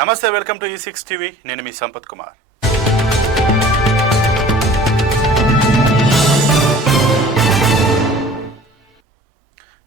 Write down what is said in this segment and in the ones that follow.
నమస్తే, welcome to E6 TV. నేను మీ సంపత్ కుమార్.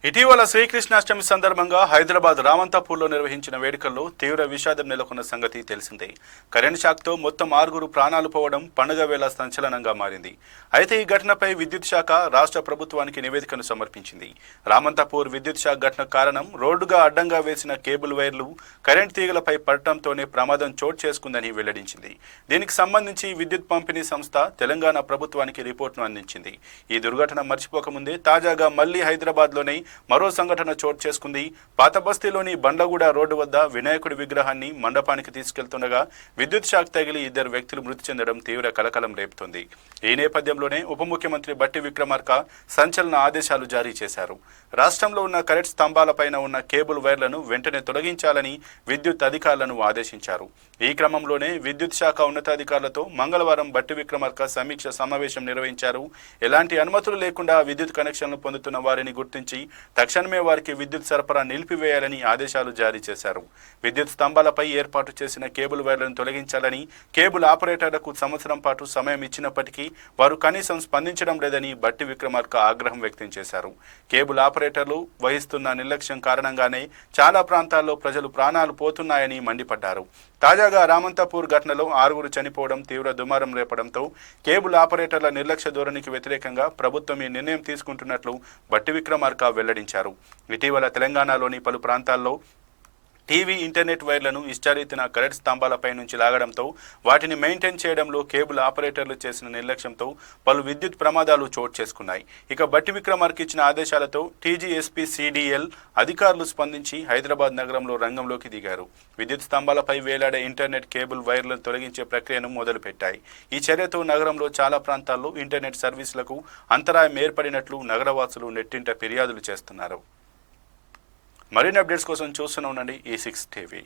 ఇటీవల శ్రీకృష్ణాష్టమి సందర్భంగా హైదరాబాద్ రామంతాపూర్లో నిర్వహించిన వేడుకల్లో తీవ్ర విషాదం నెలకొన్న సంగతి తెలిసిందే. కరెంట్ షాక్తో మొత్తం 6 ప్రాణాలు పోవడం పండుగ వేళ సంచలనంగా మారింది. అయితే ఈ ఘటనపై విద్యుత్ శాఖ రాష్ట్ర ప్రభుత్వానికి నివేదికను సమర్పించింది. రామంతాపూర్ విద్యుత్ షాక్ ఘటన కారణం రోడ్డుగా అడ్డంగా వేసిన కేబుల్ వైర్లు కరెంట్ తీగలపై పడటంతోనే ప్రమాదం చోటు చేసుకుందని వెల్లడించింది. దీనికి సంబంధించి విద్యుత్ పంపిణీ సంస్థ తెలంగాణ ప్రభుత్వానికి రిపోర్టును అందించింది. ఈ దుర్ఘటన మర్చిపోకముందే తాజాగా మళ్లీ హైదరాబాద్లోనే మరో సంఘటన చోటు చేసుకుంది. పాత బస్తీలోని బండ్లగూడ రోడ్డు వద్ద వినాయకుడి విగ్రహాన్ని మండపానికి తీసుకెళ్తుండగా విద్యుత్ షాక్ తగిలి 2 వ్యక్తులు మృతి చెందడం తీవ్ర కలకలం రేపుతోంది. ఈ నేపథ్యంలోనే ఉప ముఖ్యమంత్రి బట్టి విక్రమార్క సంచలన ఆదేశాలు జారీ చేశారు. రాష్ట్రంలో ఉన్న కరెంట్ స్తంభాలపైన ఉన్న కేబుల్ వైర్లను వెంటనే తొలగించాలని విద్యుత్ అధికారులను ఆదేశించారు. ఈ క్రమంలోనే విద్యుత్ శాఖ ఉన్నతాధికారులతో మంగళవారం బట్టి విక్రమార్క సమీక్ష సమావేశం నిర్వహించారు. ఎలాంటి అనుమతులు లేకుండా విద్యుత్ కనెక్షన్లు పొందుతున్న వారిని గుర్తించి తక్షణమే వారికి విద్యుత్ సరఫరా నిలిపివేయాలని ఆదేశాలు జారీ చేశారు. విద్యుత్ స్తంభాలపై ఏర్పాటు చేసిన కేబుల్ వైర్లను తొలగించాలని కేబుల్ ఆపరేటర్లకు సంవత్సరం పాటు సమయం ఇచ్చినప్పటికీ వారు కనీసం స్పందించడం లేదని బట్టి విక్రమార్క ఆగ్రహం వ్యక్తం చేశారు. కేబుల్ ఆపరేటర్లు వహిస్తున్న నిర్లక్ష్యం కారణంగానే చాలా ప్రాంతాల్లో ప్రజలు ప్రాణాలు పోతున్నాయని మండిపడ్డారు. తాజాగా రామంతాపూర్ ఘటనలో 6 చనిపోవడం తీవ్ర దుమారం రేపడంతో కేబుల్ ఆపరేటర్ల నిర్లక్ష్య ధోరణికి వ్యతిరేకంగా ప్రభుత్వం ఈ నిర్ణయం తీసుకుంటున్నట్లు బట్టి విక్రమార్క వెల్లడించారు. ఇటీవల తెలంగాణలోని పలు ప్రాంతాల్లో టీవీ, ఇంటర్నెట్ వైర్లను ఇష్టారీతిన కరెంట్ స్తంభాలపై నుంచి లాగడంతో వాటిని మెయింటైన్ చేయడంలో కేబుల్ ఆపరేటర్లు చేసిన నిర్లక్ష్యంతో పలు విద్యుత్ ప్రమాదాలు చోటు చేసుకున్నాయి. ఇక బట్టి విక్రమార్క ఇచ్చిన ఆదేశాలతో TGSP-CDL అధికారులు స్పందించి హైదరాబాద్ నగరంలో రంగంలోకి దిగారు. విద్యుత్ స్తంభాలపై వేలాడే ఇంటర్నెట్ కేబుల్ వైర్లను తొలగించే ప్రక్రియను మొదలుపెట్టాయి. ఈ చర్యతో నగరంలో చాలా ప్రాంతాల్లో ఇంటర్నెట్ సర్వీసులకు అంతరాయం ఏర్పడినట్లు నగరవాసులు నెట్టింట ఫిర్యాదులు చేస్తున్నారు. మరిన్ని అప్డేట్స్ కోసం చూస్తూనే ఉండండి E6 టీవీ.